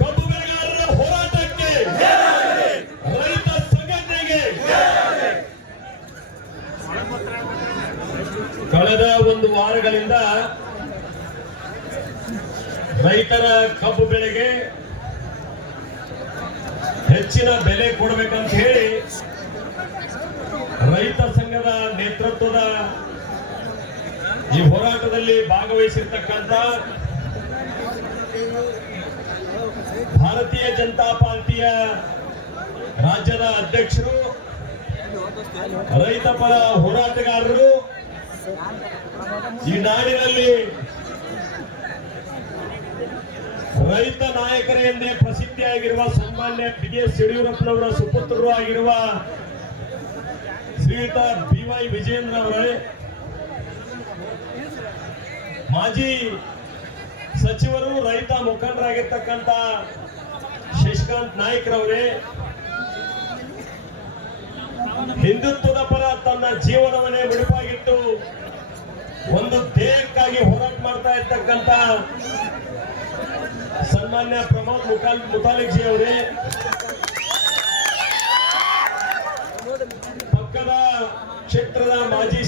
ಕಬ್ಬು ಹೋರಾಟಕ್ಕೆ ಸಂಘಟನೆಗೆ ಕಳೆದ ಒಂದು ವಾರಗಳಿಂದ ರೈತರ ಕಬ್ಬು ಬೆಳೆಗೆ ಹೆಚ್ಚಿನ ಬೆಲೆ ಕೊಡಬೇಕಂತ ಹೇಳಿ ರೈತ ಸಂಘದ ನೇತೃತ್ವದ ಈ ಹೋರಾಟದಲ್ಲಿ ಭಾಗವಹಿಸಿರ್ತಕ್ಕಂಥ ಭಾರತೀಯ ಜನತಾ ಪಾರ್ಟಿಯ ರಾಜ್ಯದ ಅಧ್ಯಕ್ಷರು, ರೈತ ಪರ ಹೋರಾಟಗಾರರು, ಈ ನಾಡಿನಲ್ಲಿ ರೈತ ನಾಯಕರ ಎಂದೇ ಪ್ರಸಿದ್ಧಿಯಾಗಿರುವ ಸನ್ಮಾನ್ಯ ಬಿ ಎಸ್ ಯಡಿಯೂರಪ್ಪನವರ ಸುಪುತ್ರರು ಆಗಿರುವ ಶ್ರೀಯುತ ಬಿ ವೈ ವಿಜಯೇಂದ್ರ ಅವರೇ ಮಾಜಿ ಸಚಿವರು ರೈತ ಮುಖಂಡರಾಗಿರ್ತಕ್ಕಂಥ ಶಶಿಕಾಂತ್ ನಾಯ್ಕರವರೇ, ಹಿಂದುತ್ವದ ಪರ ತನ್ನ ಜೀವನವನ್ನೇ ಮುಡಿಪಾಗಿಟ್ಟು ಒಂದು ದೇಹಕ್ಕಾಗಿ ಹೋರಾಟ ಮಾಡ್ತಾ ಇರ್ತಕ್ಕಂಥ ಸನ್ಮಾನ್ಯ ಪ್ರಮೋದ್ ಮುಖಾಲ್ ಮುತಾಲಿಕ್ ಜಿ ಅವರೇ, ಪಕ್ಕದ ಕ್ಷೇತ್ರದ ಮಾಜಿ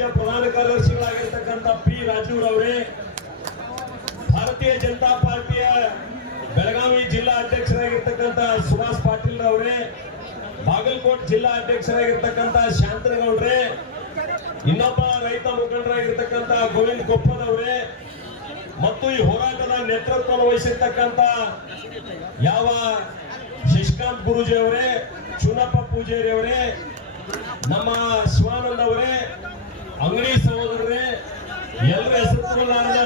ರಾಜ್ಯ ಪ್ರಧಾನ ಕಾರ್ಯದರ್ಶಿಗಳಾಗಿರ್ತಕ್ಕಂಥ ಪಿ ರಾಜೀವ್ ಅವರೇ, ಭಾರತೀಯ ಜನತಾ ಪಾರ್ಟಿಯ ಬೆಳಗಾವಿ ಜಿಲ್ಲಾ ಅಧ್ಯಕ್ಷರಾಗಿರ್ತಕ್ಕಂಥ ಸುಭಾಷ್ ಪಾಟೀಲ್ ಅವರೇ, ಬಾಗಲಕೋಟ್ ಜಿಲ್ಲಾ ಅಧ್ಯಕ್ಷರಾಗಿರ್ತಕ್ಕಂಥ ಶಾಂತನಗೌಡ್ರೆ, ಇನ್ನೊಬ್ಬ ರೈತ ಮುಖಂಡರಾಗಿರ್ತಕ್ಕಂಥ ಗೋವಿಂದ್ ಕೊಪ್ಪದವರೇ ಮತ್ತು ಈ ಹೋರಾಟದ ನೇತೃತ್ವ ವಹಿಸಿರ್ತಕ್ಕಂಥ ಯಾವ ಶಶಿಕಾಂತ್ ಗುರೂಜಿ ಅವರೇ ಚುನಪ್ಪ ಪೂಜಾರಿ ಅವರೇ, ನಮ್ಮ ಶಿವಾನಂದ್ ಅವರೇ ಅಂಗಡಿ ಸಹೋದರರೇ ಎಲ್ಲರ ಹೆಸರು ತಗೊಳ್ಳಾರದ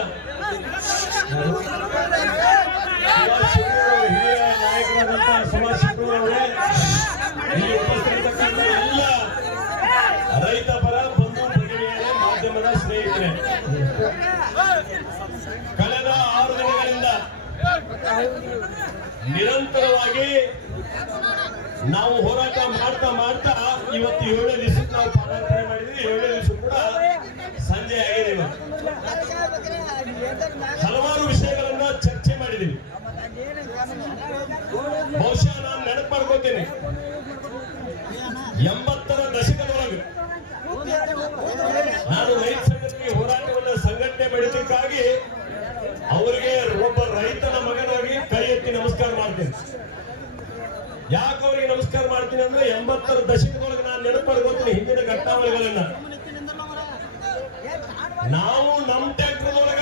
ಹಿರಿಯ ನಾಯಕರಾದಂಥ ಸುಭಾಷ್ ಅವರೇ, ಇಲ್ಲಿ ಉಪಸ್ಥಿತರಿರ್ತಕ್ಕಂಥ ಎಲ್ಲ ರೈತ ಪರ ಬಂಧು ಭಗಿನಿಯರೇ ಮಾಧ್ಯಮದ ಸ್ನೇಹಿತರೆ. ಕಳೆದ ಆರು ದಿನಗಳಿಂದ ನಿರಂತರವಾಗಿ ನಾವು ಹೋರಾಟ ಮಾಡ್ತಾ ಮಾಡ್ತಾ ಇವತ್ತು ಏಳು ದಿವಸಕ್ಕೆ ನಾವು ಪಾದಾರ್ಪಣೆ ಮಾಡಿದ್ವಿ. ಏಳು ದಿವಸ ಕೂಡ ಸಂಜೆ ಆಗಿದೆ ಹಲವಾರು ವಿಷಯಗಳನ್ನ ಚರ್ಚೆ ಮಾಡಿದೀವಿ. ಬಹುಶಃ ನಾನು ನೆನಪು ಮಾಡ್ಕೋತೀನಿ ಎಂಬತ್ತರ ದಶಕದೊಳಗೆ ನಾನು ರೈತ ಸಂಘಟನೆಗೆ ಹೋರಾಟವನ್ನು ಸಂಘಟನೆ ಮಾಡಿದ್ದಕ್ಕಾಗಿ ಅವರಿಗೆ ಒಬ್ಬ ರೈತನ ಮಗನಾಗಿ ಕೈ ಎತ್ತಿ ನಮಸ್ಕಾರ ಮಾಡ್ತೀನಿ ಯಾಕೆ ಅವರಿಗೆ ನಮಸ್ಕಾರ ಮಾಡ್ತೀನಿ ಎಂಬತ್ತರ ದಶಕದೊಳಗೆ ನಾನು ನೆನಪು ಮಾಡ್ಕೋತೀನಿ ಹಿಂದಿನ ಘಟನಾವಳಿಗಳನ್ನ ನಾವು ನಮ್ ಟ್ಯಾಕ್ಟರ್ದೊಳಗ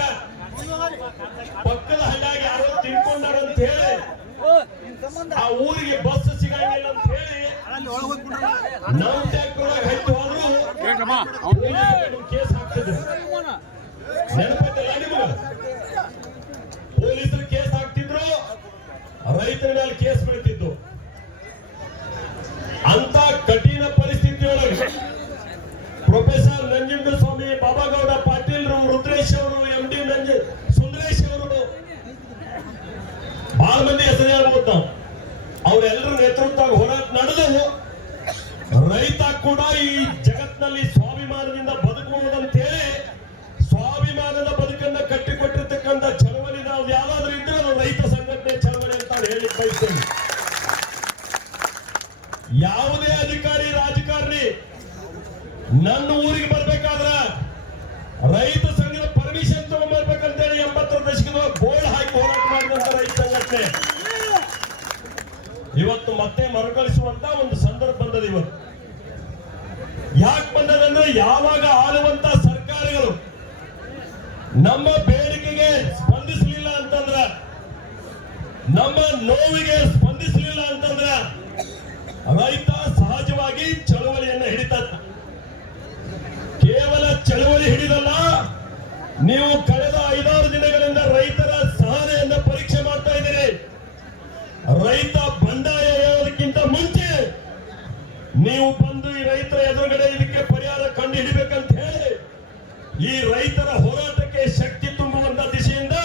ಪಕ್ಕದ ಹಳ್ಳಿಯಾಗಿ ಯಾರೋ ತಿಳ್ಕೊಂಡಾರ ಅಂತ ಹೇಳಿ ಆ ಊರಿಗೆ ಬಸ್ ಸಿಗಂಗಿಲ್ಲ ಅಂತ ಹೇಳಿ ನಮ್ ಟ್ಯಾಕ್ಟರ್ ಹೆಚ್ಚು ಹೋದ್ರು ಕೇಸ್ ಹಾಕ್ತಿದ್ರು. ನೆನಪೈತಲ್ಲ ಪೊಲೀಸರು ಕೇಸ್ ಹಾಕ್ತಿದ್ರು, ರೈತರ ಮೇಲೆ ಕೇಸ್ ಬೀಳ್ತಿದ್ದು ಅಂತ ಕಠಿಣ ಪರಿಸ್ಥಿತಿಯೊಳಗೆ ಪ್ರೊಫೆಸರ್ ನಂಜುಂಡಸ್ವಾಮಿ ಬಾಬಾಗೌಡ ಪಾಟೀಲ್ ರುದ್ರೇಶ್ ಅವರು ಎಂ ಡಿ ನಂಜ, ಸುಂದರೇಶ್ ಅವರು ಬಹಳ ಮಂದಿ ಹೆಸರು ಹೇಳ್ಬೋದು ಅವರೆಲ್ಲರ ನೇತೃತ್ವ ಹೋರಾಟ ನಡೆದು ರೈತ ಕೂಡ ಈ ಜಗತ್ತಿನಲ್ಲಿ ಸ್ವಾಭಿಮಾನದಿಂದ ಬದುಕುವುದಂತೇಳಿ ಸ್ವಾಭಿಮಾನದ ಬದುಕನ್ನ ಕಟ್ಟಿಕೊಟ್ಟಿರ್ತಕ್ಕಂಥ ಚಳವಳಿ ನಾವು ಯಾವ್ದಾದ್ರು ಇದ್ರೆ ರೈತ ಸಂಘಟನೆ ಚಳವಳಿ ಅಂತ ಹೇಳಿ ಬಯಸ್ತೇನೆ. ಯಾವುದೇ ಅಧಿಕಾರಿ, ರಾಜಕಾರಣಿ ನನ್ನ ಊರಿಗೆ ಬರ್ಬೇಕಾದ್ರ ರೈತ ಸಂಘದ ಪರ್ಮಿಷನ್ ತಗೊಂಡ್ಬರ್ಬೇಕಂತೇಳಿ ಎಂಬತ್ತರ ದಶಕದ ಬೋರ್ಡ್ ಹಾಕಿ ಹೋರಾಟ ಮಾಡಿದಂತ ರೈತ ಸಂಘಟನೆ. ಇವತ್ತು ಮತ್ತೆ ಮರುಕಳಿಸುವಂತ ಒಂದು ಸಂದರ್ಭ ಬಂದದ ಇವತ್ತು. ಯಾಕೆ ಬಂದದಂದ್ರೆ ಯಾವಾಗ ಆಳುವಂತ ಸರ್ಕಾರಗಳು ನಮ್ಮ ಬೇಡಿಕೆಗೆ ಸ್ಪಂದಿಸಲಿಲ್ಲ ಅಂತಂದ್ರ, ನಮ್ಮ ನೋವಿಗೆ ಸ್ಪಂದಿಸಲಿಲ್ಲ ಅಂತಂದ್ರ ರೈತ ಸಹಜವಾಗಿ ಚಳುವಳಿಯನ್ನು ಹಿಡಿತದ ಕೇವಲ ಚಳುವಳಿ ಹಿಡಿದಲ್ಲ, ನೀವು ಕಳೆದ ಐದಾರು ದಿನಗಳಿಂದ ರೈತರ ಸಹನೆಯನ್ನ ಪರೀಕ್ಷೆ ಮಾಡ್ತಾ ಇದ್ದೀರಿ. ರೈತ ಬಂಡಾಯ ಹೇಳೋದಕ್ಕಿಂತ ಮುಂಚೆ ನೀವು ಬಂದು ಈ ರೈತರ ಎದುರುಗಡೆ ಇದಕ್ಕೆ ಪರಿಹಾರ ಕಂಡು ಹಿಡಿಬೇಕಂತ ಹೇಳಿ, ಈ ರೈತರ ಹೋರಾಟಕ್ಕೆ ಶಕ್ತಿ ತುಂಬುವಂತ ದಿಶೆಯಿಂದ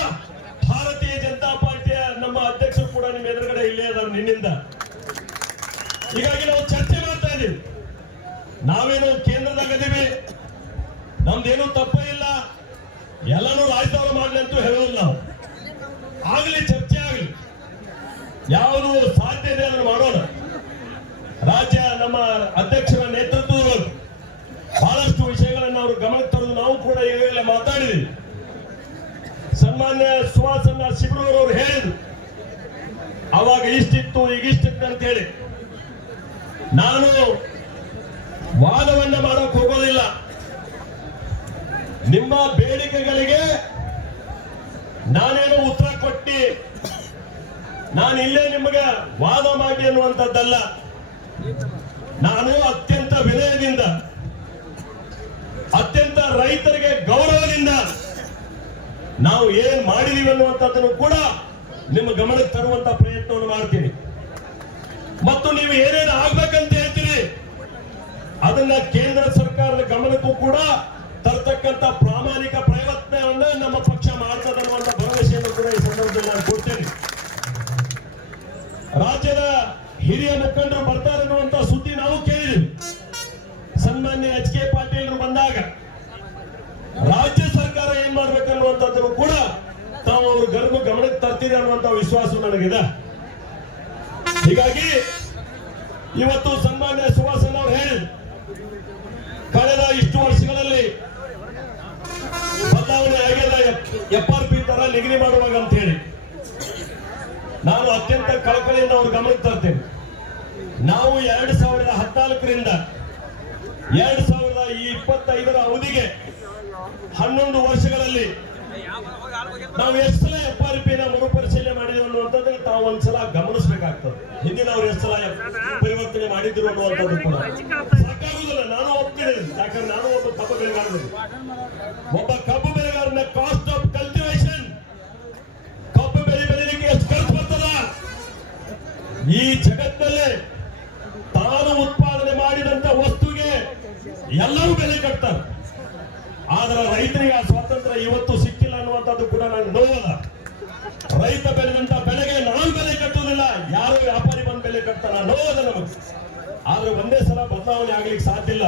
ಭಾರತೀಯ ಜನತಾ ಪಾರ್ಟಿಯ ನಮ್ಮ ಅಧ್ಯಕ್ಷರು ಕೂಡ ನಿಮ್ಮ ಎದುರುಗಡೆ ಇಲ್ಲೇ ಇದ್ದಾರೆ ನಿನ್ನಿಂದ ಹೀಗಾಗಿ ನಾವು ಚರ್ಚೆ ಮಾಡ್ತಾ ಇದೀವಿ ನಾವೇನು ಕೇಂದ್ರದಾಗ ಇದೀವಿ ನಮ್ದೇನು ತಪ್ಪ ಇಲ್ಲ. ಎಲ್ಲನೂ ರಾಜ್ಯದವರು ಮಾಡಲಿ ಅಂತೂ ಹೇಳೋದಿಲ್ಲ ನಾವು. ಆಗಲಿ, ಚರ್ಚೆ ಆಗಲಿ. ಯಾವುದು ಸಾಧ್ಯ ಇದೆ ಅದನ್ನು ಮಾಡೋಣ. ರಾಜ್ಯ ನಮ್ಮ ಅಧ್ಯಕ್ಷರ ನೇತೃತ್ವದವರು ಬಹಳಷ್ಟು ವಿಷಯಗಳನ್ನು ಅವರು ಗಮನಕ್ಕೆ ತರೋದು ನಾವು ಕೂಡ ಈಗಾಗಲೇ ಮಾತಾಡಿದ್ವಿ. ಸನ್ಮಾನ್ಯ ಸುಹಾಸನ್ನ ಶಿಬಿರವರು ಹೇಳಿದ್ರು. ಅವಾಗ ಇಷ್ಟಿತ್ತು ಈಗ ಇಷ್ಟಿತ್ತು ಅಂತ ಹೇಳಿ ನಾನು ವಾದವನ್ನ ಮಾಡೋಕ್ ಹೋಗೋದಿಲ್ಲ. ನಿಮ್ಮ ಬೇಡಿಕೆಗಳಿಗೆ ನಾನೇನು ಉತ್ತರ ಕೊಟ್ಟಿ, ನಾನು ಇಲ್ಲೇ ನಿಮಗೆ ವಾದ ಮಾಡಿ ಅನ್ನುವಂಥದ್ದಲ್ಲ. ನಾನು ಅತ್ಯಂತ ವಿನಯದಿಂದ, ಅತ್ಯಂತ ರೈತರಿಗೆ ಗೌರವದಿಂದ ನಾವು ಏನ್ ಮಾಡಿದೀವಿ ಅನ್ನುವಂಥದ್ದನ್ನು ಕೂಡ ನಿಮ್ಮ ಗಮನಕ್ಕೆ ತರುವಂತ ಪ್ರಯತ್ನವನ್ನು ಮಾಡ್ತೀನಿ. ಮತ್ತು ನೀವು ಏನೇನು ಆಗ್ಬೇಕಂತ ಅದನ್ನ ಕೇಂದ್ರ ಸರ್ಕಾರದ ಗಮನಕ್ಕೂ ಕೂಡ ತರ್ತಕ್ಕಂತ ಪ್ರಾಮಾಣಿಕ ಪ್ರಯತ್ನವನ್ನ ನಮ್ಮ ಪಕ್ಷ ಮಾಡ್ತದೆ ಅನ್ನುವಂತ ಭರವಸೆಯನ್ನು ಕೂಡ ಈ ಸಂದರ್ಭದಲ್ಲಿ ನಾನು ಕೊಡ್ತೇನೆ. ರಾಜ್ಯದ ಹಿರಿಯ ಮುಖಂಡರು ಬರ್ತಾರೆ ಅನ್ನುವಂತ ಸುದ್ದಿ ನಾವು ಕೇಳಿದ್ವಿ. ಸನ್ಮಾನ್ಯ ಎಚ್ ಕೆ ಪಾಟೀಲ್ರು ಬಂದಾಗ ರಾಜ್ಯ ಸರ್ಕಾರ ಏನ್ ಮಾಡ್ಬೇಕನ್ನುವಂಥದ್ದನ್ನು ಕೂಡ ತಾವು ಅವ್ರ ಗರ್ಭ ಗಮನಕ್ಕೆ ತರ್ತೀರಿ ಅನ್ನುವಂತ ವಿಶ್ವಾಸ ನನಗಿದೆ. ಹೀಗಾಗಿ ಇವತ್ತು ಸನ್ಮಾನ್ಯ ಸುಹಾಸನ್ ಅವರು ಹೇಳಿದ್ರು ಕಳೆದ ಇಷ್ಟು ವರ್ಷಗಳಲ್ಲಿ ಬದಲಾವಣೆ ಆಗ್ಯದ ಎಫ್ ಆರ್ ಪಿ ತರ ನಿಗದಿ ಮಾಡುವಾಗ ಅಂತ ಹೇಳಿ. ನಾನು ಅತ್ಯಂತ ಕಳಕಳಿಯಿಂದ ಅವ್ರ ಗಮನಕ್ಕೆ ತರ್ತೇನೆ. ನಾವು ಎರಡ್ ಸಾವಿರದ ಹದಿನಾಲ್ಕರಿಂದ ಎರಡ್ ಸಾವಿರದ ಇಪ್ಪತ್ತೈದರ ಅವಧಿಗೆ ಹನ್ನೊಂದು ವರ್ಷಗಳಲ್ಲಿ ನಾವು ಎಷ್ಟು ಸಲ ಎಫ್ ಆರ್ ಪಿ ನ ಮರುಪರಿಶೀಲನೆ ಮಾಡಿದ್ವಿ ಅನ್ನುವಂಥದ್ದು ತಾವು ಒಂದ್ಸಲ ಗಮನಿಸಬೇಕಾಗ್ತದೆ. ಹಿಂದಿನವ್ರು ಎಷ್ಟು ಸಲ ಪರಿವರ್ತನೆ ಮಾಡಿದ್ರು ಅನ್ನುವಂಥದ್ದು ಕೂಡ. ಸಾಕಾಗುದಿಲ್ಲ ನಾನು ಒಪ್ತೇನೆ. ಯಾಕಂದ್ರೆ ನಾನು ಒಬ್ಬ ಕಬ್ಬು ಬೆಳೆಗಾರನೇ. ಒಬ್ಬ ಕಬ್ಬು ಬೆಳೆಗಾರನ ಕಾಸ್ಟ್ ಆಫ್ ಕಲ್ಟಿವೇಷನ್ ಕಬ್ಬು ಬೆಳೆ ಬೆಳಿಲಿಕ್ಕೆ ಎಷ್ಟು ಖರ್ಚು ಬರ್ತದ? ಈ ಜಗತ್ತಲ್ಲೇ ತಾನು ಉತ್ಪಾದನೆ ಮಾಡಿದಂತ ವಸ್ತುಗೆ ಎಲ್ಲರೂ ಬೆಲೆ ಕಟ್ತಾರೆ. ಆದ್ರೆ ರೈತರಿಗೆ ಆ ಸ್ವಾತಂತ್ರ್ಯ ಇವತ್ತು ಸಿಕ್ಕಿಲ್ಲ ಅನ್ನುವಂಥದ್ದು ಕೂಡ ನನಗೆ ನೋವಲ್ಲ. ರೈತ ಬೆಳೆದಂತ ಬೆಳೆಗೆ ನಾನು ಬೆಲೆ ಕಟ್ಟುವುದಿಲ್ಲ. ಯಾರು ವ್ಯಾಪಾರಿ ಬಂದ ಬೆಲೆ ಕಟ್ತಾರ ನೋವದ ನಮಗೆ. ಆದ್ರೆ ಒಂದೇ ಸಲ ಬದಲಾವಣೆ ಆಗ್ಲಿಕ್ಕೆ ಸಾಧ್ಯ ಇಲ್ಲ.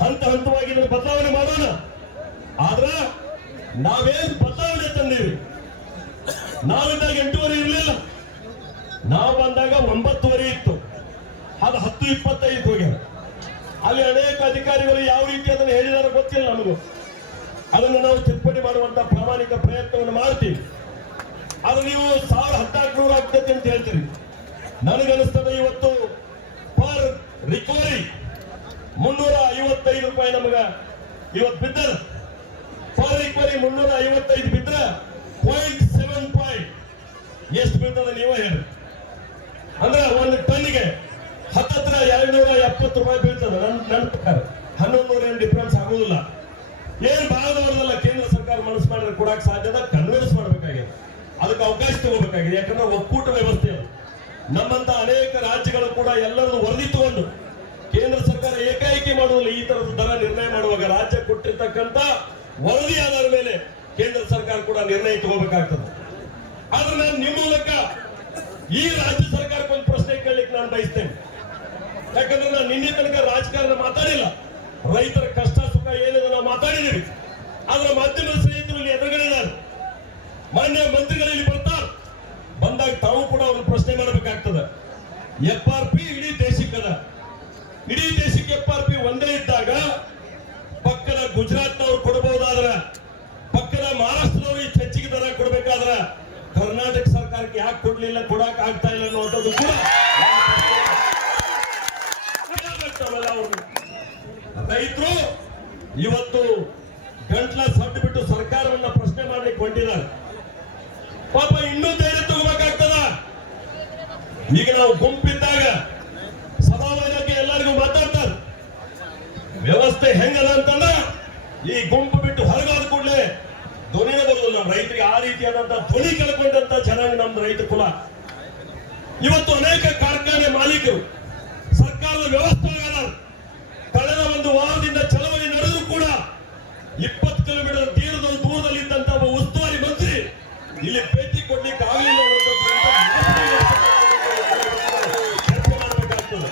ಹಂತ ಹಂತವಾಗಿ ಬದಲಾವಣೆ ಮಾಡೋಣ. ಆದ್ರೆ ನಾವೇನ್ ಬದಲಾವಣೆ ತಂದೀವಿ ನಾವಿದ್ದಾಗ ಎಂಟೂವರೆ ಇರಲಿಲ್ಲ. ನಾವು ಬಂದಾಗ ಒಂಬತ್ತುವರೆ ಇತ್ತು. ಅದು ಹತ್ತು ಇಪ್ಪತ್ತೈದು ಹೋಗ್ಯಾರ ಅಲ್ಲಿ ಅನೇಕ ಅಧಿಕಾರಿಗಳು ಯಾವ ರೀತಿ ಅದನ್ನು ಹೇಳಿದಾರೋ ಗೊತ್ತಿಲ್ಲ ನಮಗೂ. ಅದನ್ನು ನಾವು ತಿದ್ದುಪಡಿ ಮಾಡುವಂತ ಪ್ರಾಮಾಣಿಕ ಪ್ರಯತ್ನವನ್ನು ಮಾಡ್ತೀವಿ. ಅದು ನೀವು ಸಾವಿರ ಹದಿನಾಲ್ಕು ನೂರು ಆಗ್ತೈತೆ ಅಂತ ಹೇಳ್ತೀರಿ. ನನಗನಿಸ್ತದೆ ಇವತ್ತು ರಿಕವರಿ ಮುನ್ನೂರ ಐವತ್ತೈದು ರೂಪಾಯಿ ನಮಗ ಇವತ್ತು ಬಿದ್ದರೆ ಫಾರ್ ರಿಕವರಿ ಮುನ್ನೂರ ಐವತ್ತೈದು ಬಿದ್ದ ಪಾಯಿಂಟ್ ಸೆವೆನ್ ಪಾಯಿಂಟ್ ಎಷ್ಟು ಬೀಳ್ತದ ನೀವೇ ಹೇಳಿ ಅಂದ್ರೆ ಒಂದು ಟನ್ಗೆ ಹತ್ತತ್ರ ಎರಡ್ನೂರ ಎಪ್ಪತ್ತು ರೂಪಾಯಿ ಬೀಳ್ತದೆ. ನನ್ನ ನನ್ನ ಪ್ರಕಾರ ಹನ್ನೊಂದು ನೂರ ಏನು ಡಿಫ್ರೆನ್ಸ್ ಆಗುದಿಲ್ಲ. ಏನ್ ಭಾಗದವರಲ್ಲ ಕೇಂದ್ರ ಸರ್ಕಾರ ಮನಸ್ಸು ಮಾಡಿದ್ರೆ ಕೊಡಕ್ ಸಾಧ್ಯದ ಕನ್ವಿನ್ಸ್ ಮಾಡ್ಬೇಕಾಗಿದೆ. ಅದಕ್ಕೆ ಅವಕಾಶ ತಗೋಬೇಕಾಗಿದೆ. ಯಾಕಂದ್ರೆ ಒಕ್ಕೂಟ ವ್ಯವಸ್ಥೆ ಅದು. ನಮ್ಮಂತ ಅನೇಕ ರಾಜ್ಯಗಳು ಕೂಡ ಎಲ್ಲರನ್ನು ವರದಿ ತಗೊಂಡು ಕೇಂದ್ರ ಸರ್ಕಾರ ಏಕಾಏಕಿ ಮಾಡುವಲ್ಲಿ ಈ ತರದ ದರ ನಿರ್ಣಯ ಮಾಡುವಾಗ ರಾಜ್ಯ ಕೊಟ್ಟಿರ್ತಕ್ಕಂತ ವರದಿ ಆಧಾರ ಮೇಲೆ ಕೇಂದ್ರ ಸರ್ಕಾರ ಕೂಡ ನಿರ್ಣಯ ತಗೋಬೇಕಾಗ್ತದೆ. ಆದ್ರೆ ನಾನು ನಿಮ್ಮ ಮೂಲಕ ಈ ರಾಜ್ಯ ಸರ್ಕಾರಕ್ಕೆ ಒಂದು ಪ್ರಶ್ನೆ ಕೇಳಲಿಕ್ಕೆ ನಾನು ಬಯಸ್ತೇನೆ. ಯಾಕಂದ್ರೆ ನಾನು ನಿನ್ನೆ ತನಕ ರಾಜಕಾರಣ ಮಾತಾಡಿಲ್ಲ. ರೈತರ ಕಷ್ಟ ಸುಖ ಏನಿದೆ ನಾವು ಮಾತಾಡಿದ್ದೀವಿ. ಆದ್ರೆ ಮಾಧ್ಯಮದ ಸ್ನೇಹಿತರು ಇಲ್ಲಿ ಎದುರುಗಡೆ ಮಾನ್ಯ ಮಂತ್ರಿಗಳಲ್ಲಿ ಬರ್ತಾರೆ ಬಂದಾಗ ತಾವು ಕೂಡ ಒಂದು ಪ್ರಶ್ನೆ ಮಾಡಬೇಕಾಗ್ತದೆ. ಎಫ್ ಆರ್ ಪಿ ಇಡೀ ದೇಶಕ್ಕದ ಇಡೀ ದೇಶಕ್ಕೆ ಎಫ್ ಆರ್ ಪಿ ಒಂದೇ ಇದ್ದಾಗ ಪಕ್ಕದ ಗುಜರಾತ್ನವ್ರು ಕೊಡಬಹುದಾದ್ರ ಪಕ್ಕದ ಮಹಾರಾಷ್ಟ್ರದವ್ರು ಈ ಹೆಚ್ಚಿಗೆ ದರ ಕೊಡಬೇಕಾದ್ರ? ಕರ್ನಾಟಕ ಸರ್ಕಾರಕ್ಕೆ ಯಾಕೆ ಕೊಡ್ಲಿಲ್ಲ, ಕೊಡಕ್ ಆಗ್ತಾ ಇಲ್ಲ ಅನ್ನುವಂಥದ್ದು ರೈತರು ಇವತ್ತು ಗಂಟ್ಲ ಸಡ್ಡು ಬಿಟ್ಟು ಸರ್ಕಾರವನ್ನ ಪ್ರಶ್ನೆ ಮಾಡ್ಲಿಕ್ಕೆ ಹೊಂಟಿದ್ದಾರೆ. ಪಾಪ ಇನ್ನೂ ಧೈರ್ಯ ಈಗ ನಾವು ಗುಂಪಿದ್ದಾಗ ಸಭಾವನಕ್ಕೆ ಎಲ್ಲರಿಗೂ ಮಾತಾಡ್ತಾರೆ. ವ್ಯವಸ್ಥೆ ಹೆಂಗದ ಅಂತಂದ್ರ ಈ ಗುಂಪು ಬಿಟ್ಟು ಹೊರಗಾದ ಕೂಡಲೇ ಧ್ವನಿನ ಬರುದಿಲ್ಲ ನಮ್ಮ ರೈತರಿಗೆ ಆ ರೀತಿಯಾದಂತ ಧ್ವನಿ ಕಳ್ಕೊಂಡಂತ ಚೆನ್ನಾಗಿ ನಮ್ಮ ರೈತ ಕುಲ. ಇವತ್ತು ಅನೇಕ ಕಾರ್ಖಾನೆ ಮಾಲೀಕರು, ಸರ್ಕಾರದ ವ್ಯವಸ್ಥೆಗಾರರು ಕಳೆದ ಒಂದು ವಾರದಿಂದ ಚಳವಳಿ ನಡೆದರೂ ಕೂಡ ಇಪ್ಪತ್ತು ಕಿಲೋಮೀಟರ್ ತೀರದ ದೂರದಲ್ಲಿ ಇದ್ದಂತ ಒಬ್ಬ ಉಸ್ತುವಾರಿ ಮಂತ್ರಿ ಇಲ್ಲಿ ಭೇಟಿ ಕೊಡ್ಲಿಕ್ಕೆ ಆಗಲಿಲ್ಲ ಚರ್ಚೆ ಮಾಡಬೇಕಾಗ್ತದೆ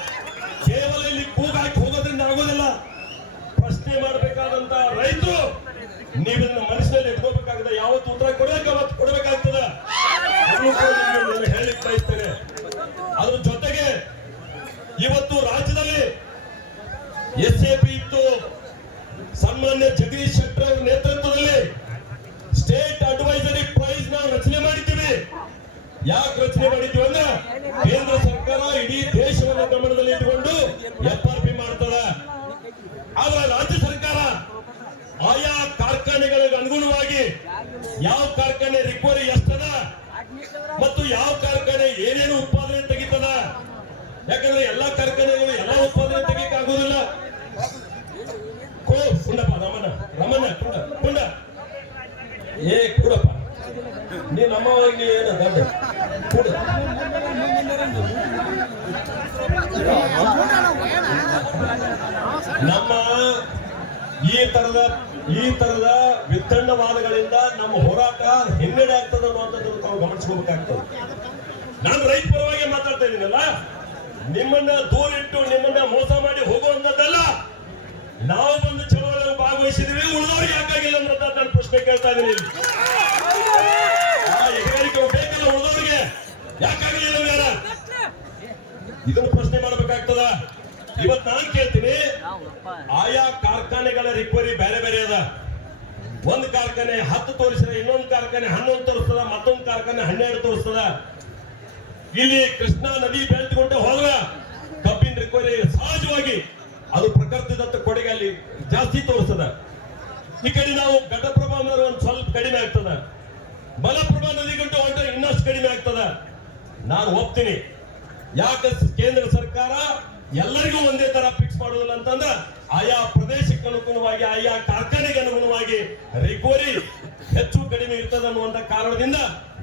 ಕೇವಲ ಇಲ್ಲಿ ಕೂಗಾಕಿ ಹೋಗೋದ್ರಿಂದ ಆಗೋದಿಲ್ಲ ನೀವನ್ನ ಮನಸ್ಸಿನಲ್ಲಿ ಇಟ್ಕೋಬೇಕಾಗದ ಯಾವತ್ತು ಉತ್ತರ ಕೊಡಬೇಕು ಅವತ್ತು ಕೊಡಬೇಕಾಗ್ತದ. ಹೇಳಲಿಕ್ಕೆ ಬಯಸ್ತೇನೆ. ಅದ್ರ ಜೊತೆಗೆ ಇವತ್ತು ರಾಜ್ಯದಲ್ಲಿ ಎಸ್ ಎ ಪಿ ಇತ್ತು. ಸನ್ಮಾನ್ಯ ಜಗದೀಶ್ ಶೆಟ್ಟರ್ ಅವರ ನೇತೃತ್ವದಲ್ಲಿ ಸ್ಟೇಟ್ ಅಡ್ವೈಸರಿ ಪ್ರೈಸ್ನ ರಚನೆ ಮಾಡಿದ್ದೀವಿ. ಯಾಕೆ ರಚನೆ ಮಾಡಿದ್ದೀವಿ ಅಂದ್ರೆ ಕೇಂದ್ರ ಸರ್ಕಾರ ಇಡೀ ದೇಶವನ್ನು ಗಮನದಲ್ಲಿ ಇಟ್ಟುಕೊಂಡು ಎಫ್ ಆರ್ ಪಿ ಮಾಡ್ತದ. ಆದ್ರೆ ರಾಜ್ಯ ಸರ್ಕಾರ ಆಯಾ ಕಾರ್ಖಾನೆಗಳಿಗೆ ಅನುಗುಣವಾಗಿ ಯಾವ ಕಾರ್ಖಾನೆ ರಿಕ್ವರಿ ಎಷ್ಟದ? ಮತ್ತು ಯಾವ ಕಾರ್ಖಾನೆ ಏನೇನು ಉತ್ಪಾದನೆ ತೆಗಿತದ? ಯಾಕಂದ್ರೆ ಎಲ್ಲಾ ಕಾರ್ಖಾನೆಗಳು ಎಲ್ಲಾ ಉತ್ಪಾದನೆ ತೆಗಿಯಕ್ ಆಗುದಿಲ್ಲ. ರಮಣ ರಮಣ ಕುಂಡ ಏ ಕೂಡಪ್ಪ ನೀ ನಮ್ಮವಾಗಿ ಏನು ದೊಡ್ಡ? ನಮ್ಮ ಈ ತರದ ಈ ತರದ ವಿತ್ತಂಡವಾದಗಳಿಂದ ನಮ್ಮ ಹೋರಾಟ ಹಿನ್ನಡೆ ಆಗ್ತದೆ ಅನ್ನುವಂಥದ್ದು ತಾವು ಗಮನಿಸ್ಕೋಬೇಕಾಗ್ತದೆ. ನಾನು ರೈತ ಪರವಾಗಿ ಮಾತಾಡ್ತಾ ಇದ್ದೀನಲ್ಲ, ನಿಮ್ಮನ್ನ ದೂರಿಟ್ಟು ನಿಮ್ಮನ್ನ ಮೋಸ ಮಾಡಿ ಹೋಗುವಂತದ್ದಲ್ಲ ನಾವು ಬಂದು ಚಳವಳಿಯಲ್ಲಿ ಭಾಗವಹಿಸಿದ್ವಿ ಉಳಿದವ್ರಿಗೆ ಯಾಕಾಗಿಲ್ಲ ಅಂತ ನಾನು ಪ್ರಶ್ನೆ ಕೇಳ್ತಾ ಇದ್ದೀನಿ ಬೇಕಲ್ಲ ಉಳಿದವ್ರಿಗೆ ಯಾಕಾಗಲಿಲ್ಲ ಇದನ್ನು ಪ್ರಶ್ನೆ ಮಾಡ್ಬೇಕಾಗ್ತದ? ಇವತ್ ನಾನು ಕೇಳ್ತೀನಿ ಆಯಾ ಕಾರ್ಖಾನೆಗಳ ರಿಕ್ವರಿ ಬೇರೆ ಬೇರೆ ಅದ. ಒಂದ್ ಕಾರ್ಖಾನೆ ಹತ್ತು ತೋರಿಸಿದ ಇನ್ನೊಂದು ಕಾರ್ಖಾನೆ ಹನ್ನೊಂದು ತೋರಿಸ್ತದ ಮತ್ತೊಂದು ಕಾರ್ಖಾನೆ ಹನ್ನೆರಡು ತೋರಿಸ್ತದ. ಇಲ್ಲಿ ಕೃಷ್ಣಾ ನದಿ ಬೆಳೆದುಕೊಂಡು ಹೋದ್ರ ಕಬ್ಬಿನ ರಿಕ್ವರಿ ಸಹಜವಾಗಿ ಅದು ಪ್ರಕೃತಿ ದತ್ತ ಕೊಡುಗೆ ಅಲ್ಲಿ ಜಾಸ್ತಿ ತೋರಿಸ್ತದ. ಈ ಕಡೆ ನಾವು ಘಟಪ್ರಭಾ ಅಂದ್ರೆ ಒಂದ್ ಸ್ವಲ್ಪ ಕಡಿಮೆ ಆಗ್ತದ. ಮಲಪ್ರಭಾ ನದಿಗಂಟು ಹೊಂಟ್ರೆ ಇನ್ನಷ್ಟು ಕಡಿಮೆ ಆಗ್ತದ. ನಾನು ಒಪ್ತೀನಿ. ಯಾಕೆ ಕೇಂದ್ರ ಸರ್ಕಾರ ಎಲ್ಲರಿಗೂ ಒಂದೇ ತರ ಫಿಕ್ಸ್ ಮಾಡುವುದಿಲ್ಲ ಅಂತಂದ್ರೆ ಆಯಾ ಪ್ರದೇಶಕ್ಕೆ ಅನುಗುಣವಾಗಿ, ಆಯಾ ಕಾರ್ಖಾನೆಗೆ ಅನುಗುಣವಾಗಿ ರಿಕವರಿ ಹೆಚ್ಚು ಕಡಿಮೆ ಇರ್ತದೆ ಅನ್ನುವಂತ ಕಾರಣದಿಂದ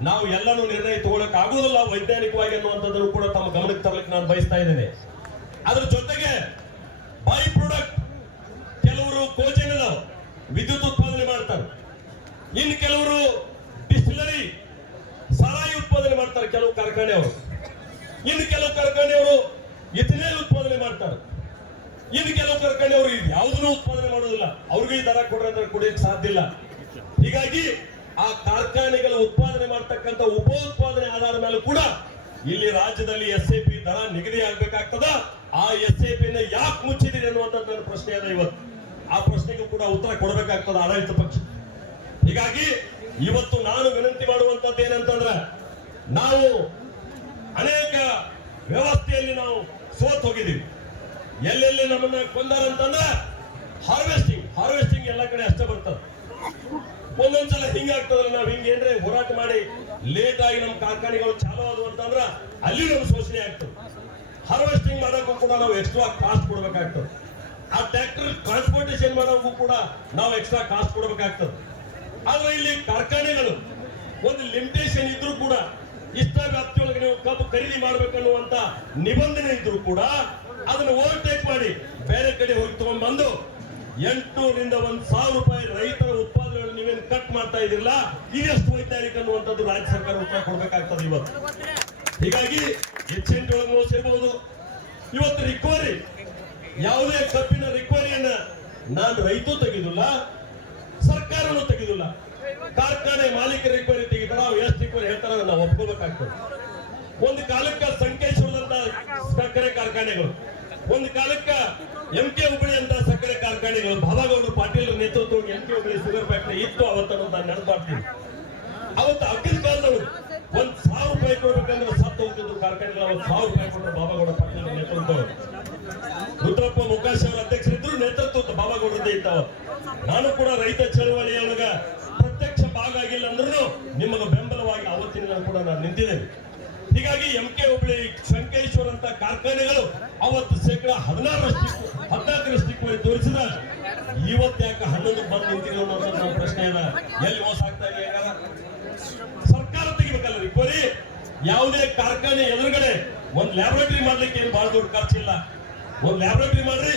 ನಾವು ಎಲ್ಲನೂ ನಿರ್ಣಯ ತಗೊಳಕ್ ಆಗುವುದಿಲ್ಲ, ವೈಜ್ಞಾನಿಕವಾಗಿ ಅನ್ನುವಂಥದ್ದನ್ನು ಕೂಡ ತಮ್ಮ ಗಮನಕ್ಕೆ ತರಲಿಕ್ಕೆ ನಾನು ಬಯಸ್ತಾ ಇದ್ದೇನೆ. ಅದ್ರ ಜೊತೆಗೆ ಬೈ ಪ್ರಾಡಕ್ಟ್ ಕೆಲವರು ಅದಾವ ವಿದ್ಯುತ್ ಉತ್ಪಾದನೆ ಮಾಡ್ತಾರೆ. ಇನ್ನು ಕೆಲವರು ಡಿಸ್ಟಿಲರಿ ಸಾರಾಯಿ ಉತ್ಪಾದನೆ ಮಾಡ್ತಾರೆ, ಕೆಲವು ಕಾರ್ಖಾನೆಯವರು. ಇನ್ನು ಕೆಲವು ಕಾರ್ಖಾನೆಯವರು ಇಥಿನೇಲ್ ಮಾಡ್ತಾರೆ. ಇದು ಕೆಲವು ಕಾರ್ಖಾನೆಯವರು ಯಾವುದನ್ನು ಉತ್ಪಾದನೆ ಮಾಡೋದಿಲ್ಲ. ಅವ್ರಿಗೂ ಈ ದರ ಕೊಡ್ರೆ ಅಂದ್ರೆ ಕುಡಿಯಕ್ ಸಾಧ್ಯ ಇಲ್ಲ. ಹೀಗಾಗಿ ಆ ಕಾರ್ಖಾನೆಗಳ ಉತ್ಪಾದನೆ ಮಾಡ್ತಕ್ಕಂತ ಉಪ ಉತ್ಪಾದನೆ ಆಧಾರದ ಮೇಲೆ ಕೂಡ ಇಲ್ಲಿ ರಾಜ್ಯದಲ್ಲಿ ಎಸ್ ಎ ಪಿ ದರ ನಿಗದಿ ಆಗ್ಬೇಕಾಗ್ತದ. ಆ ಎಸ್ ಎ ಪಿ ನ ಯಾಕೆ ಮುಚ್ಚಿದಿರಿ ಅನ್ನುವಂಥದ್ದು ನನ್ನ ಪ್ರಶ್ನೆ ಅದ ಇವತ್ತು. ಆ ಪ್ರಶ್ನೆಗೂ ಕೂಡ ಉತ್ತರ ಕೊಡಬೇಕಾಗ್ತದ ಆಡಳಿತ ಪಕ್ಷ. ಹೀಗಾಗಿ ಇವತ್ತು ನಾನು ವಿನಂತಿ ಮಾಡುವಂತದ್ದು ಏನಂತಂದ್ರೆ ನಾವು ಅನೇಕ ವ್ಯವಸ್ಥೆಯಲ್ಲಿ ನಾವು ಸೋತ್ ಹೋಗಿದ್ದೀವಿ ಎಲ್ಲೆಲ್ಲಿ ನಮ್ಮನ್ನ ಕೊಂದಾರಂತಂದ್ರೆ ಹಾರ್ವೆಸ್ಟಿಂಗ್ ಹಾರ್ವೆಸ್ಟಿಂಗ್ ಎಲ್ಲ ಕಡೆ ಅಷ್ಟೇ ಬರ್ತದೆ. ಒಂದೊಂದ್ಸಲ ಹಿಂಗಾಗ್ತದಲ್ಲ ನಾವು ಹಿಂಗೆ ಏನ್ರೆ ಹೋರಾಟ ಮಾಡಿ ಲೇಟ್ ಆಗಿ ನಮ್ಮ ಕಾರ್ಖಾನೆಗಳು ಚಾಲೂ ಆದವು ಅಂತಂದ್ರ ಅಲ್ಲಿ ನಮ್ಗೆ ಶೋಷಣೆ ಆಗ್ತದೆ. ಹಾರ್ವೆಸ್ಟಿಂಗ್ ಮಾಡೋಕ್ಕೂ ಕೂಡ ನಾವು ಎಕ್ಸ್ಟ್ರಾ ಕಾಸ್ಟ್ ಕೊಡ್ಬೇಕಾಗ್ತದೆ. ಆ ಟ್ರ್ಯಾಕ್ಟರ್ ಟ್ರಾನ್ಸ್ಪೋರ್ಟೇಷನ್ ಮಾಡೋಕ್ಕೂ ಕೂಡ ನಾವು ಎಕ್ಸ್ಟ್ರಾ ಕಾಸ್ಟ್ ಕೊಡ್ಬೇಕಾಗ್ತದೆ. ಆದ್ರೆ ಇಲ್ಲಿ ಕಾರ್ಖಾನೆಗಳು ಒಂದು ಲಿಮಿಟೇಷನ್ ಇದ್ರೂ ಕೂಡ ಇಷ್ಟ ವ್ಯಾಪ್ತಿಯೊಳಗೆ ನೀವು ಕಬ್ಬು ಖರೀದಿ ಮಾಡ್ಬೇಕನ್ನುವಂತ ನಿಬಂಧನೆ ಇದ್ರು ಕೂಡ ಅದನ್ನು ಓವರ್ಟೇಕ್ ಮಾಡಿ ಬೇರೆ ಕಡೆ ಹೋಗಿ ತಗೊಂಡ್ಬಂದು ಎಂಟುನೂರಿಂದ ಒಂದ್ ಸಾವಿರ ರೂಪಾಯಿ ರೈತರ ಉತ್ಪಾದನೆಗಳು ನೀವೇನು ಕಟ್ ಮಾಡ್ತಾ ಇದಿರಲ್ಲ ಇದೆಷ್ಟು ವೈಜ್ಞಾನಿಕ ಅನ್ನುವಂಥದ್ದು ರಾಜ್ಯ ಸರ್ಕಾರ ಉತ್ತರ ಕೊಡ್ಬೇಕಾಗ್ತದೆ ಇವತ್ತು. ಹೀಗಾಗಿ ಹೆಚ್ಚಿನ ಮೋಸ ಇವತ್ತು ರಿಕವರಿ ಯಾವುದೇ ಕಬ್ಬಿನ ರಿಕವರಿಯನ್ನ ನಾನು ರೈತೂ ತೆಗೆದಿಲ್ಲ, ಸರ್ಕಾರನೂ ತೆಗೆದಿಲ್ಲ. ಕಾರ್ಖಾನೆ ಮಾಲೀಕರ ರಿಕವರಿ ತೆಗಿತಾರ ಅವ್ರು ಎಷ್ಟು ಇಬ್ಬರು ಹೇಳ್ತಾರ ನಾವು ಒಪ್ಕೋಬೇಕಾಗ್ತದೆ. ಒಂದು ಕಾಲಕ್ಕ ಸಂಕೇಶ್ವರದಂತ ಸಕ್ಕರೆ ಕಾರ್ಖಾನೆಗಳು, ಒಂದು ಕಾಲಕ್ಕ ಎಂ ಕೆ ಹುಬ್ಬಳ್ಳಿ ಅಂತ ಸಕ್ಕರೆ ಕಾರ್ಖಾನೆಗಳು, ಬಾಬಾಗೌಡರು ಪಾಟೀಲ್ ನೇತೃತ್ವ M K Hubballi sugar factory ಇತ್ತು ಅವತ್ತನ್ನು ನಾನು ನೆನಪಾಡ್ತೀನಿ ಅವತ್ತು ಅಗ್ಗದ ಕಾಲದವರು ಒಂದ್ ಸಾವಿರ ರೂಪಾಯಿ ಕೊಡ್ಬೇಕಂದ್ರೆ ಸತ್ತು ಹೋಗ್ತಿದ್ದು ಕಾರ್ಖಾನೆಗಳು, ಅವತ್ತು ಸಾವಿರ ರೂಪಾಯಿ ಕೊಟ್ಟರು ಬಾಬಾಗೌಡ ಪಾಟೀಲ್ ನೇತೃತ್ವದವರು. ರುದ್ರಪ್ಪ ಮುಖಾಶ್ ಅವರ ಅಧ್ಯಕ್ಷರಿದ್ರು ನೇತೃತ್ವ ಬಾಬಾಗೌಡರದ್ದೇ ಇದ್ದಾವ ನಾನು ಕೂಡ ರೈತ ಚಳವಳಿಯೊಳಗ ಆಗಿಲ್ಲ ಅಂದ್ರೂ ನಿಮಗೆ ಬೆಂಬಲವಾಗಿ ಅವತ್ತಿನ ಕೂಡ ನಾನು ನಿಂತಿದ್ದೇನೆ. ಹೀಗಾಗಿ ಎಂ ಕೆ ಹುಬ್ಳಿ ಶಂಕೇಶ್ವರ ಅಂತ ಕಾರ್ಖಾನೆಗಳು ಅವತ್ತು ಶೇಕಡ ಹದಿನಾರರಷ್ಟು ಹದಿನಾಲ್ಕರಷ್ಟು ತೋರಿಸಿದ. ಇವತ್ತು ಯಾಕೆ ಹನ್ನೊಂದು ಬಂದು ನಿಂತಿರೋ ಅನ್ನೋದು ನಮ್ಮ ಪ್ರಶ್ನೆ ಇದೆ. ಎಲ್ಲಿ ಮೋಸ ಆಗ್ತಾ ಇದೆ ಸರ್ಕಾರ ತೆಗಿಬೇಕಲ್ಲ ರಿಪೋರಿ ಯಾವುದೇ ಕಾರ್ಖಾನೆ ಎದುರುಗಡೆ ಒಂದ್ ಲ್ಯಾಬೊರೇಟರಿ ಮಾಡ್ಲಿಕ್ಕೆ ಏನು ಬಹಳ ದೊಡ್ಡ ಖರ್ಚಿಲ್ಲ. ಒಂದ್ ಲ್ಯಾಬೊರೇಟರಿ ಮಾಡ್ರಿ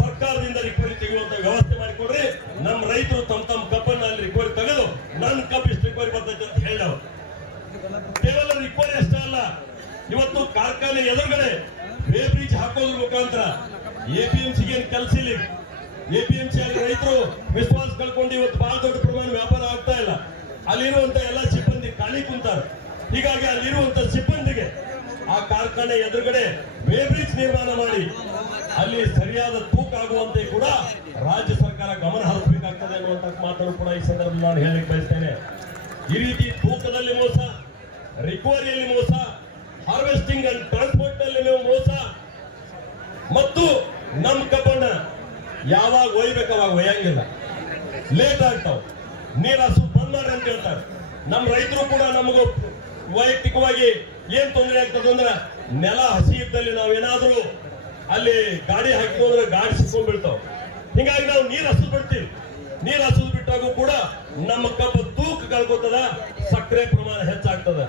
ಸರ್ಕಾರದಿಂದ ರಿಕ್ವರಿ ತೆಗೆಯುವಂತ ವ್ಯವಸ್ಥೆ ಮಾಡಿಕೊಡ್ರಿ. ನಮ್ಮ ರೈತರು ತಮ್ಮ ತಮ್ಮ ಕಬ್ಬನ್ನ ಅಲ್ಲಿ ರಿಕವರಿ ತೆಗೆದು ನನ್ನ ಕಬ್ಬು ಇಷ್ಟು ರಿಕವರಿ ಬರ್ತೈತೆ ಅಂತ ಹೇಳವ್ ಕೇವಲ ರಿಪೋರಿ ಅಷ್ಟೇ ಅಲ್ಲ, ಇವತ್ತು ಕಾರ್ಖಾನೆ ಎದುರುಗಡೆ ವೇ ಬ್ರಿಡ್ಜ್ ಹಾಕೋದ್ರ ಮುಖಾಂತರ ಎಪಿಎಂಸಿಗೆ ಏನು ಕೆಲಸ ಎಂ ಸಿ ಅಲ್ಲಿ ರೈತರು ವಿಶ್ವಾಸ ಕಳ್ಕೊಂಡು ಇವತ್ತು ಬಹಳ ದೊಡ್ಡ ಪ್ರಮಾಣ ವ್ಯಾಪಾರ ಆಗ್ತಾ ಇಲ್ಲ. ಅಲ್ಲಿರುವಂತ ಎಲ್ಲ ಸಿಬ್ಬಂದಿ ಖಾಲಿ ಕುಂತಾರೆ. ಹೀಗಾಗಿ ಅಲ್ಲಿರುವಂತ ಸಿಬ್ಬಂದಿಗೆ ಆ ಕಾರ್ಖಾನೆ ಎದುರುಗಡೆ ವೇಬ್ರಿಡ್ಜ್ ನಿರ್ಮಾಣ ಮಾಡಿ ಅಲ್ಲಿ ಸರಿಯಾದ ತೂಕ ಆಗುವಂತೆ ಕೂಡ ರಾಜ್ಯ ಸರ್ಕಾರ ಗಮನ ಹರಿಸಬೇಕಾಗ್ತದೆ ಅನ್ನುವಂತ ಮಾತನ್ನು ಕೂಡ ಈ ಸಂದರ್ಭದಲ್ಲಿ ನಾನು ಹೇಳಲಿಕ್ಕೆ ಬಯಸ್ತೇನೆ. ಈ ರೀತಿ ತೂಕದಲ್ಲಿ ಮೋಸ ರಿಕವರಿಯಲ್ಲಿ ಮೋಸ ಹಾರ್ವೆಸ್ಟಿಂಗ್ ಅಂಡ್ ಟ್ರಾನ್ಸ್ಪೋರ್ಟ್ನಲ್ಲಿ ಮೋಸ, ಮತ್ತು ನಮ್ ಕಬ್ಬಣ್ಣ ಯಾವಾಗ ಒಯ್ಬೇಕು ಅವಾಗ ಒಯ್ಯಂಗಿಲ್ಲ. ಲೇಟ್ ಆಗ್ತಾವ. ನೀರ್ ಹಸು ಬಂದ್ ಮಾಡ್ರಿ ಅಂತ ಹೇಳ್ತಾರೆ. ನಮ್ಮ ರೈತರು ಕೂಡ ನಮಗೂ ವೈಯಕ್ತಿಕವಾಗಿ ಏನ್ ತೊಂದರೆ ಆಗ್ತದೆ ಅಂದ್ರೆ ನೆಲ ಹಸಿ ಇದ್ದಲ್ಲಿ ನಾವೇನಾದ್ರೂ ಅಲ್ಲಿ ಗಾಡಿ ಹಾಕಿಕೊಂಡ್ರೆ ಗಾಡಿ ಸಿಕ್ಕೊಂಡ್ ಹಿಂಗಾಗಿ ನಾವು ನೀರ್ ಹಸು ಬಿಡ್ತೀವಿ. ನೀರ್ ಹಸು ಬಿಟ್ಟಾಗೂ ಕೂಡ ನಮ್ಮ ಕಬ್ಬು ತೂಕ ಕಳ್ಕೊತದ, ಸಕ್ಕರೆ ಪ್ರಮಾಣ ಹೆಚ್ಚಾಗ್ತದ.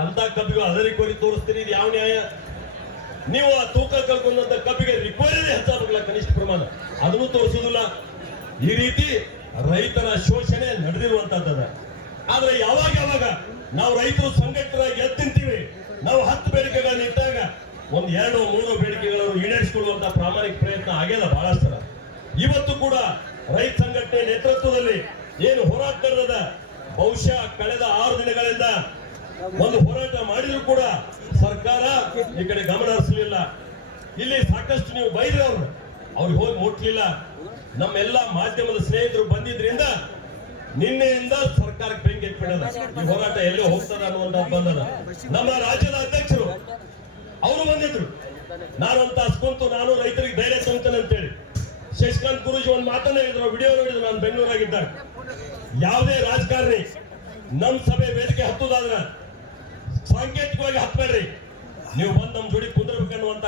ಅಂತ ಕಬ್ಬಿಗೆ ಅದೇ ರಿಕ್ವರಿ ತೋರಿಸ್ತೀರಿ ಇದು ಯಾವ ನ್ಯಾಯ? ನೀವು ಆ ತೂಕ ಕಳ್ಕೊಂಡಂತ ಕಬ್ಬಿಗೆ ರಿಕ್ವರಿ ಹೆಚ್ಚಾಗಲ್ಲ ಕನಿಷ್ಠ ಪ್ರಮಾಣ. ಅದನ್ನು ತೋರಿಸೋದಿಲ್ಲ ಈ ರೀತಿ ರೈತರ ಶೋಷಣೆ ನಡೆದಿರುವಂತದ್ದದ ಆದ್ರೆ ಯಾವಾಗ ಯಾವಾಗ ನಾವು ರೈತರು ಸಂಘಟಿತರಾಗಿ ಎತ್ತಿಂತೀವಿ, ನಾವು ಹತ್ತು ಬೇಡಿಕೆಗಳನ್ನ ಇಟ್ಟಾಗ ಒಂದ್ ಎರಡು ಮೂರು ಬೇಡಿಕೆಗಳನ್ನು ಈಡೇರಿಸಿಕೊಳ್ಳುವಂತ ಪ್ರಾಮಾಣಿಕ ಪ್ರಯತ್ನ ಆಗ್ಯದ ಬಹಳಷ್ಟರ ಇವತ್ತು ಕೂಡ ರೈತ ಸಂಘಟನೆ ನೇತೃತ್ವದಲ್ಲಿ ಏನು ಹೋರಾಟ ನಡೆದ, ಬಹುಶಃ ಕಳೆದ ಆರು ದಿನಗಳಿಂದ ಒಂದು ಹೋರಾಟ ಮಾಡಿದ್ರು ಕೂಡ ಸರ್ಕಾರ ಈ ಕಡೆ ಗಮನ ಹರಿಸಲಿಲ್ಲ. ಇಲ್ಲಿ ಸಾಕಷ್ಟು ನೀವು ಬೈದ್ರಿ ಅವ್ರು. ಅವ್ರಿಗೆ ಹೋಗಿ ಮುಟ್ಲಿಲ್ಲ. ನಮ್ಮೆಲ್ಲ ಮಾಧ್ಯಮದ ಸ್ನೇಹಿತರು ಬಂದಿದ್ರಿಂದ ನಿನ್ನೆಯಿಂದ ಸರ್ಕಾರಕ್ಕೆ ಬೆಂಕಿ ಎತ್ಬಿಡದ ಈ ಹೋರಾಟ ಎಲ್ಲೇ ಹೋಗ್ತದ ಅನ್ನುವಂತ ಬಂದದ. ನಮ್ಮ ರಾಜ್ಯದ ಅಧ್ಯಕ್ಷರು ಅವರು ಬಂದಿದ್ರು ನಾನು ಅಂತ ನಾನು ರೈತರಿಗೆ ಧೈರ್ಯ ಅಂತ ಅಂತೇಳಿ. ಶಶಿಕಾಂತ್ ಗುರುಜಿ ಒಂದು ಮಾತನ್ನ ಹೇಳಿದ್ರು, ವಿಡಿಯೋ ನೋಡಿದ್ರು ನಾನು ಬೆಂಗಳೂರಾಗಿದ್ದಾಗ. ಯಾವುದೇ ರಾಜಕಾರಣಿ ನಮ್ ಸಭೆ ವೇದಿಕೆ ಹತ್ತುದಾದ್ರ ಸಾಂಕೇತಿಕವಾಗಿ ಹತ್ಬೇಡ್ರಿ. ನೀವು ಬಂದು ನಮ್ಮ ಜೋಡಿ ಕುಂದಿರ್ಬೇಕನ್ನುವಂತ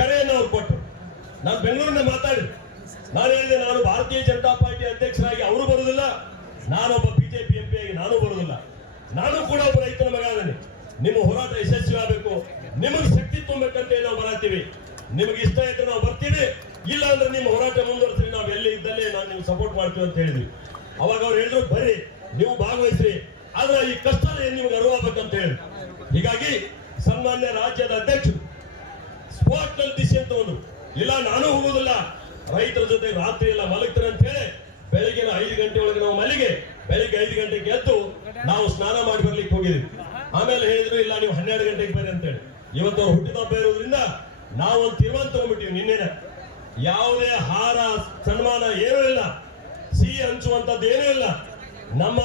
ಕರೆಯನ್ನು ಅವ್ರು ಕೊಟ್ಟರು ನಾನು ಬೆಂಗಳೂರಿನ ಮಾತಾಡಿ. ನಾನು ಹೇಳಿದೆ, ನಾನು ಭಾರತೀಯ ಜನತಾ ಪಾರ್ಟಿ ಅಧ್ಯಕ್ಷರಾಗಿ ಅವರು ಬರುವುದಿಲ್ಲ ನಾನೊಬ್ಬ ಬಿಜೆಪಿ ಆಗಿ ನಾನು ಬರುವುದಿಲ್ಲ ನಾನು ಕೂಡ ಒಬ್ಬ ರೈತನ ಮಗ ನಿಮ್ಮ ಹೋರಾಟ ಯಶಸ್ವಿ ಆಗಬೇಕು ನಿಮಗೆ ಶಕ್ತಿ ತುಂಬಬೇಕಂತ ನಾವು ಬರತ್ತೀವಿ. ನಿಮಗೆ ಇಷ್ಟ ಇದ್ರೆ ನಾವು ಬರ್ತೀವಿ. ಇಲ್ಲ ಅಂದ್ರೆ ನಿಮ್ಮ ಹೋರಾಟ ಮುಂದುವರಿಸ್ರಿ. ನಾವು ಎಲ್ಲಿ ಇದ್ದಲ್ಲೇ ನಾನು ನಿಮ್ಗೆ ಸಪೋರ್ಟ್ ಮಾಡ್ತೀವಿ ಅಂತ ಹೇಳಿದ್ವಿ. ಅವಾಗ ಅವ್ರು ಹೇಳಿದ್ರು, ಬರ್ರಿ, ನೀವು ಭಾಗವಹಿಸ್ರಿ. ಆದ್ರೆ ಈ ಕಷ್ಟ ನಿಮ್ಗೆ ಅರಿವಾಗಬೇಕಂತ ಹೇಳಿ. ಹೀಗಾಗಿ ಸನ್ಮಾನ್ಯ ರಾಜ್ಯದ ಅಧ್ಯಕ್ಷರು, ಸ್ಪಾಟ್ನಲ್ಲಿ ಅಂತ ಒಂದು, ಇಲ್ಲ ನಾನು ಹೋಗುದಿಲ್ಲ. ರೈತರ ಜೊತೆ ರಾತ್ರಿ ಎಲ್ಲ ಮಲಗ್ತಾರೆ ಅಂತ ಹೇಳಿ ಬೆಳಗಿನ ಐದು ಗಂಟೆ ಒಳಗೆ ನಾವು ಮಲಿಗೆ, ಬೆಳಿಗ್ಗೆ ಐದು ಗಂಟೆಗೆ ಎದ್ದು ನಾವು ಸ್ನಾನ ಮಾಡಿ ಬರ್ಲಿಕ್ಕೆ ಹೋಗಿದ್ವಿ. ಆಮೇಲೆ ಹೇಳಿದ್ರು, ಇಲ್ಲ, ನೀವು ಹನ್ನೆರಡು ಗಂಟೆಗೆ ಬರ್ರಿ ಅಂತ ಹೇಳಿ. ಇವತ್ತು ಹುಟ್ಟಿದ ಹಬ್ಬ ಇರೋದ್ರಿಂದ ನಾವು ಒಂದು ತೀರ್ಮಾನ ತಗೊಂಡ್ಬಿಟ್ಟಿವಿ ನಿನ್ನೆನೆ. ಯಾವುದೇ ಹಾರ, ಸನ್ಮಾನ ಏನೂ ಇಲ್ಲ. ಸಿಹಿ ಹಂಚುವಂತದ್ದು ಏನೂ ಇಲ್ಲ. ನಮ್ಮ